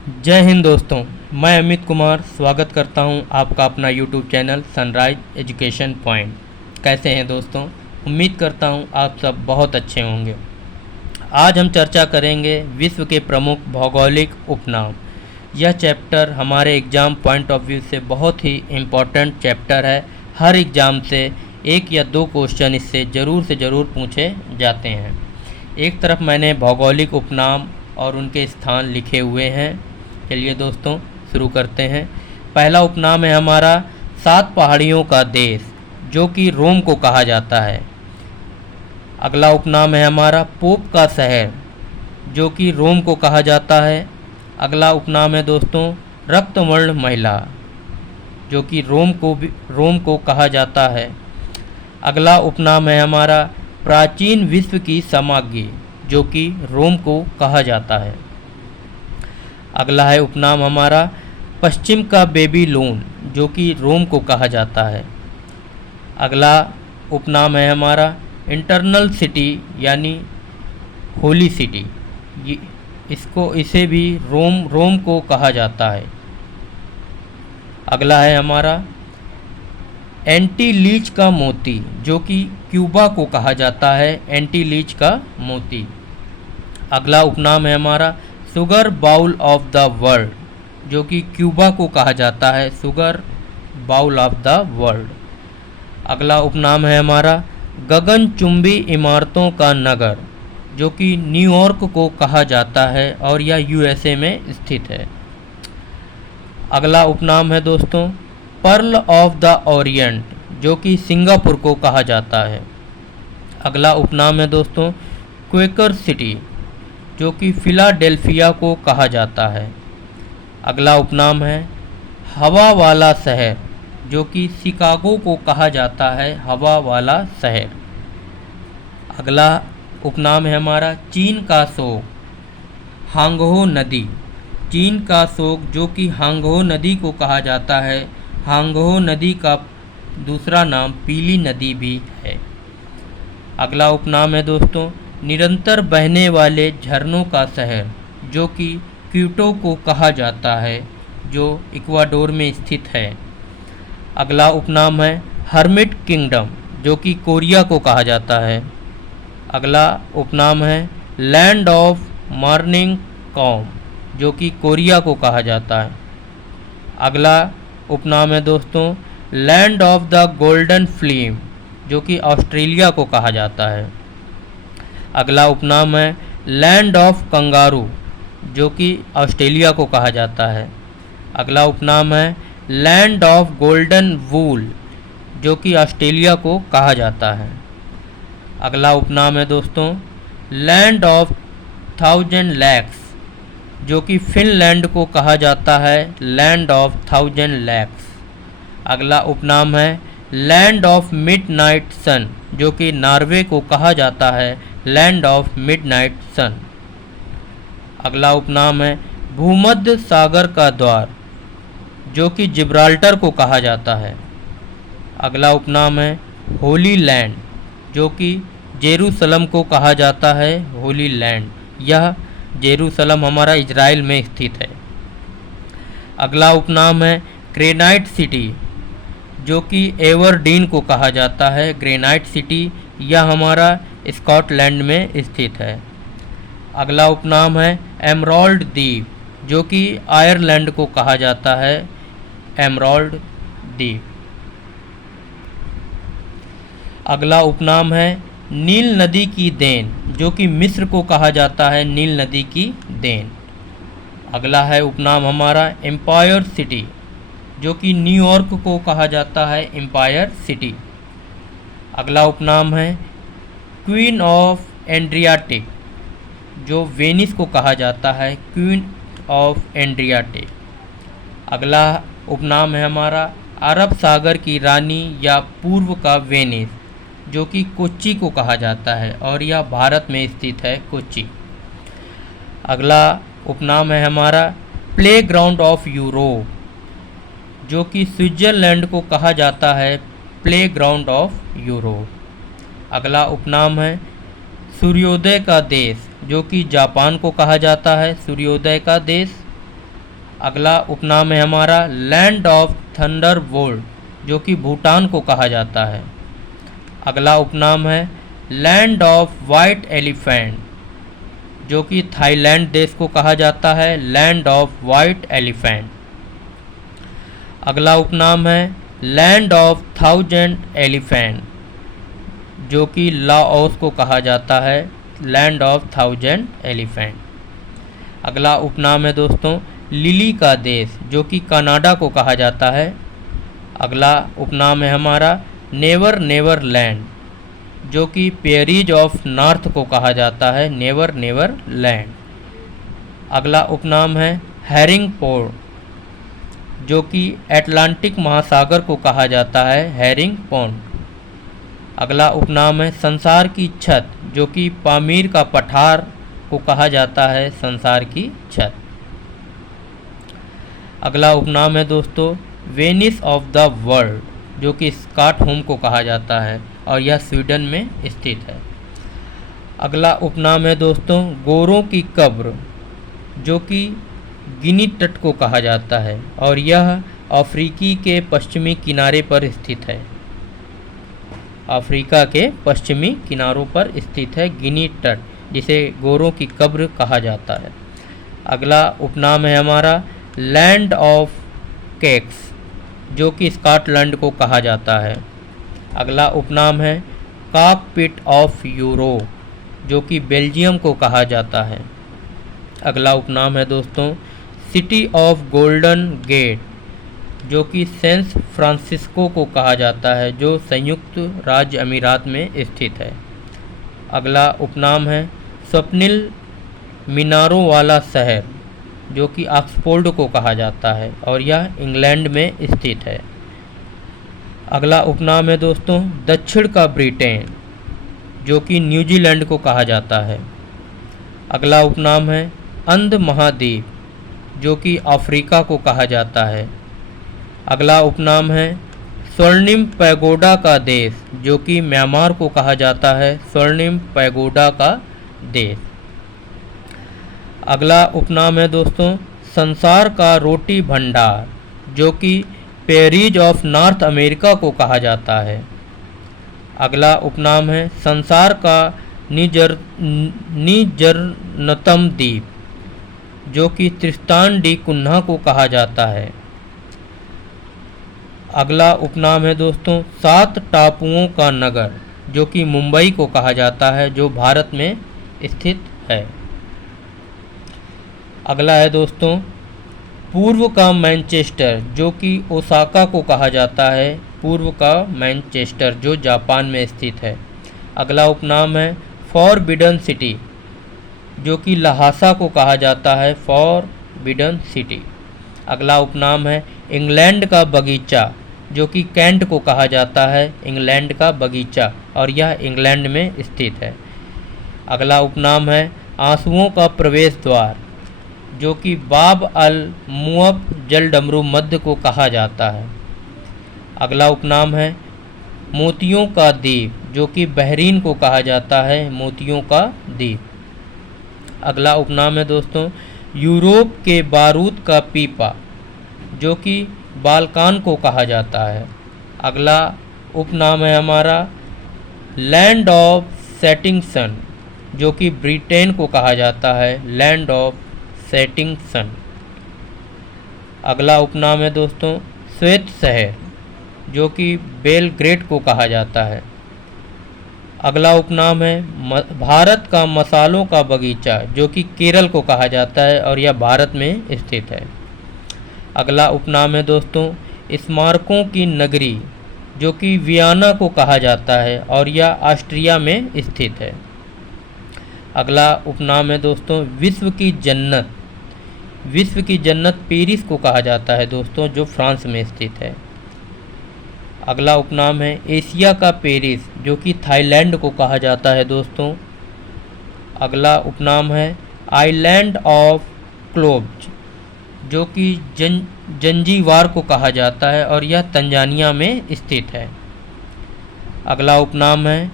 जय हिंद दोस्तों। मैं अमित कुमार स्वागत करता हूं आपका अपना YouTube channel sunrise education point. कैसे हैं दोस्तों? उम्मीद करता हूं आप सब बहुत अच्छे होंगे। आज हम चर्चा करेंगे विश्व के प्रमुख भौगोलिक उपनाम। यह चैप्टर हमारे एग्ज़ाम पॉइंट ऑफ व्यू से बहुत ही इम्पोर्टेंट चैप्टर है। हर एग्ज़ाम से एक या दो क्वेश्चन इससे ज़रूर से ज़रूर पूछे जाते हैं। एक तरफ मैंने भौगोलिक उपनाम और उनके स्थान लिखे हुए हैं। चलिए दोस्तों शुरू करते हैं। पहला उपनाम है हमारा 7 पहाड़ियों का देश, जो कि रोम को कहा जाता है। अगला उपनाम है हमारा पोप का शहर, जो कि रोम को कहा जाता है। अगला उपनाम है दोस्तों रक्तवर्ण महिला, जो कि रोम को कहा जाता है। अगला उपनाम है हमारा प्राचीन विश्व की समाग्री, जो कि रोम को कहा जाता है। अगला है उपनाम हमारा पश्चिम का बेबीलोन, जो कि रोम को कहा जाता है। अगला उपनाम है हमारा इंटरनल सिटी यानी होली सिटी, इसे भी रोम को कहा जाता है। अगला है हमारा एंटी लीच का मोती, जो कि क्यूबा को कहा जाता है एंटी लीच का मोती। अगला उपनाम है हमारा sugar bowl of the world, जो कि क्यूबा को कहा जाता है sugar bowl of the world. अगला उपनाम है हमारा गगनचुंबी इमारतों का नगर, जो कि न्यूयॉर्क को कहा जाता है और यह यूएसए में स्थित है। अगला उपनाम है दोस्तों पर्ल ऑफ द ओरिएंट, जो कि सिंगापुर को कहा जाता है। अगला उपनाम है दोस्तों क्वेकर सिटी, जो कि फिलाडेल्फिया को कहा जाता है। अगला उपनाम है हवा वाला शहर, जो कि शिकागो को कहा जाता है हवा वाला शहर। अगला उपनाम है हमारा चीन का शोक, हांगहो नदी, चीन का शोक, जो कि हांगहो नदी को कहा जाता है। हांगहो नदी का दूसरा नाम पीली नदी भी है। अगला उपनाम है दोस्तों निरंतर बहने वाले झरनों का शहर, जो कि क्योटो को कहा जाता है, जो इक्वाडोर में स्थित है। अगला उपनाम है हर्मिट किंगडम, जो कि कोरिया को कहा जाता है। अगला उपनाम है लैंड ऑफ मॉर्निंग कॉम, जो कि कोरिया को कहा जाता है। अगला उपनाम है दोस्तों land of the golden flame, जो कि ऑस्ट्रेलिया को कहा जाता है। अगला उपनाम है लैंड ऑफ कंगारू, जो कि ऑस्ट्रेलिया को कहा जाता है। अगला उपनाम है लैंड ऑफ गोल्डन वूल, जो कि ऑस्ट्रेलिया को कहा जाता है। अगला उपनाम है दोस्तों लैंड ऑफ 1000 लेक्स, जो कि फिनलैंड को कहा जाता है लैंड ऑफ 1000 लेक्स। अगला उपनाम है लैंड ऑफ मिडनाइट सन, जो कि नॉर्वे को कहा जाता है लैंड ऑफ मिडनाइट सन। अगला उपनाम है भूमध्य सागर का द्वार, जो कि जिब्राल्टर को कहा जाता है। अगला उपनाम है होली लैंड, जो कि जेरूसलम को कहा जाता है होली लैंड। यह जेरूसलम हमारा इजराइल में स्थित है। अगला उपनाम है ग्रेनाइट सिटी, जो कि एवरडीन को कहा जाता है ग्रेनाइट सिटी। यह हमारा स्कॉटलैंड में स्थित है। अगला उपनाम है एमराल्ड द्वीप, जो कि आयरलैंड को कहा जाता है एमराल्ड द्वीप। अगला उपनाम है नील नदी की देन, जो कि मिस्र को कहा जाता है नील नदी की देन। अगला है उपनाम हमारा एम्पायर सिटी, जो कि न्यूयॉर्क को कहा जाता है एम्पायर सिटी। अगला उपनाम है क्वीन ऑफ एड्रियाटिक, जो वेनिस को कहा जाता है क्वीन ऑफ एड्रियाटिक। अगला उपनाम है हमारा अरब सागर की रानी या पूर्व का वेनिस, जो कि कोच्चि को कहा जाता है और यह भारत में स्थित है कोच्चि। अगला उपनाम है हमारा प्ले ग्राउंड ऑफ यूरोप, जो कि स्विट्ज़रलैंड को कहा जाता है प्ले ग्राउंड ऑफ यूरोप। अगला उपनाम है सूर्योदय का देश, जो कि जापान को कहा जाता है सूर्योदय का देश। अगला उपनाम है हमारा लैंड ऑफ थंडरबोल्ट, जो कि भूटान को कहा जाता है। अगला उपनाम है लैंड ऑफ वाइट एलिफेंट, जो कि थाईलैंड देश को कहा जाता है लैंड ऑफ वाइट एलिफेंट। अगला उपनाम है लैंड ऑफ थाउजेंड एलिफेंट, जो कि लाओस को कहा जाता है लैंड ऑफ थाउजेंड एलिफेंट। अगला उपनाम है दोस्तों लिली का देश, जो कि कनाडा को कहा जाता है। अगला उपनाम है हमारा नेवर नेवर लैंड, जो कि पेरिज ऑफ नॉर्थ को कहा जाता है नेवर नेवर लैंड। अगला उपनाम है हैरिंग पोर्ट, जो कि अटलांटिक महासागर को कहा जाता है हैरिंग पॉन्ड। अगला उपनाम है संसार की छत, जो कि पामीर का पठार को कहा जाता है संसार की छत। अगला उपनाम है दोस्तों वेनिस ऑफ द वर्ल्ड, जो कि स्टॉकहोम को कहा जाता है और यह स्वीडन में स्थित है। अगला उपनाम है दोस्तों गोरों की कब्र, जो कि गिनी तट को कहा जाता है और यह अफ्रीकी के पश्चिमी किनारे पर स्थित है। अफ्रीका के पश्चिमी किनारों पर स्थित है गिनी तट, जिसे गोरों की कब्र कहा जाता है। अगला उपनाम है हमारा लैंड ऑफ केक्स, जो कि स्कॉटलैंड को कहा जाता है। अगला उपनाम है कॉकपिट ऑफ यूरोप, जो कि बेल्जियम को कहा जाता है। अगला उपनाम है दोस्तों सिटी ऑफ गोल्डन गेट, जो कि सैन फ्रांसिस्को को कहा जाता है, जो संयुक्त राज्य अमीरात में स्थित है। अगला उपनाम है स्वप्निल मीनारों वाला शहर, जो कि ऑक्सफोर्ड को कहा जाता है और यह इंग्लैंड में स्थित है। अगला उपनाम है दोस्तों दक्षिण का ब्रिटेन, जो कि न्यूजीलैंड को कहा जाता है। अगला उपनाम है अंध महाद्वीप, जो कि अफ्रीका को कहा जाता है। अगला उपनाम है स्वर्णिम पैगोडा का देश, जो कि म्यांमार को कहा जाता है स्वर्णिम पैगोडा का देश। अगला उपनाम है दोस्तों संसार का रोटी भंडार, जो कि पेरिज ऑफ नॉर्थ अमेरिका को कहा जाता है। अगला उपनाम है संसार का निजरनतम द्वीप, जो कि त्रिस्तान डी कुन्हा को कहा जाता है। अगला उपनाम है दोस्तों 7 टापुओं का नगर, जो कि मुंबई को कहा जाता है, जो भारत में स्थित है। अगला है दोस्तों पूर्व का मैनचेस्टर, जो कि ओसाका को कहा जाता है पूर्व का मैनचेस्टर, जो जापान में स्थित है। अगला उपनाम है फॉरबिडन सिटी, जो कि लहासा को कहा जाता है फॉरबिडन सिटी। अगला उपनाम है इंग्लैंड का बगीचा, जो कि कैंट को कहा जाता है इंग्लैंड का बगीचा और यह इंग्लैंड में स्थित है। अगला उपनाम है आंसुओं का प्रवेश द्वार, जो कि बाब अल मुअब जलडमरू मध्य को कहा जाता है। अगला उपनाम है मोतियों का द्वीप, जो कि बहरीन को कहा जाता है मोतियों का द्वीप। अगला उपनाम है दोस्तों यूरोप के बारूद का पीपा, जो कि बाल्कान को कहा जाता है। अगला उपनाम है हमारा लैंड ऑफ सेटिंग सन, जो कि ब्रिटेन को कहा जाता है लैंड ऑफ सेटिंग सन। अगला उपनाम है दोस्तों श्वेत शहर, जो कि बेलग्रेड को कहा जाता है। अगला उपनाम है भारत का मसालों का बगीचा, जो कि केरल को कहा जाता है और यह भारत में स्थित है। अगला उपनाम है दोस्तों स्मारकों की नगरी, जो कि वियना को कहा जाता है और यह ऑस्ट्रिया में स्थित है। अगला उपनाम है दोस्तों विश्व की जन्नत, विश्व की जन्नत पेरिस को कहा जाता है दोस्तों, जो फ्रांस में स्थित है। अगला उपनाम है एशिया का पेरिस, जो कि थाईलैंड को कहा जाता है दोस्तों। अगला उपनाम है आइलैंड ऑफ क्लोब्स, जो कि जंजीबार को कहा जाता है और यह तंजानिया में स्थित है। अगला उपनाम है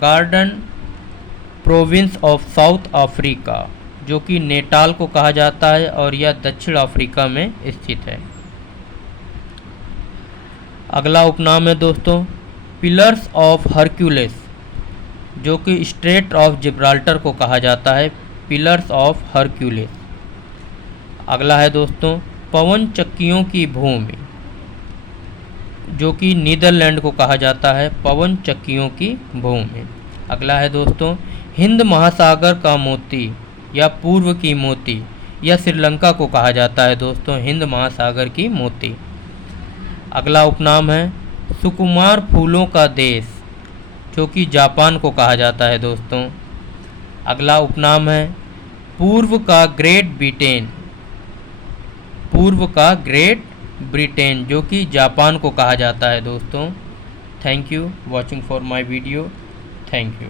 garden province of south Africa, जो कि नेटाल को कहा जाता है और यह दक्षिण अफ्रीका में स्थित है। अगला उपनाम है दोस्तों पिलर्स ऑफ हरक्यूलिस, जो कि स्ट्रेट ऑफ जिब्राल्टर को कहा जाता है पिलर्स ऑफ हरक्यूलिस। अगला है दोस्तों पवन चक्कियों की भूमि, जो कि नीदरलैंड को कहा जाता है पवन चक्कियों की भूमि। अगला है दोस्तों हिंद महासागर का मोती या पूर्व की मोती, यह श्रीलंका को कहा जाता है दोस्तों हिंद महासागर की मोती। अगला उपनाम है सुकुमार फूलों का देश, जो कि जापान को कहा जाता है दोस्तों। अगला उपनाम है पूर्व का ग्रेट ब्रिटेन, पूर्व का ग्रेट ब्रिटेन, जो कि जापान को कहा जाता है दोस्तों। Thank you watching for my video. Thank you.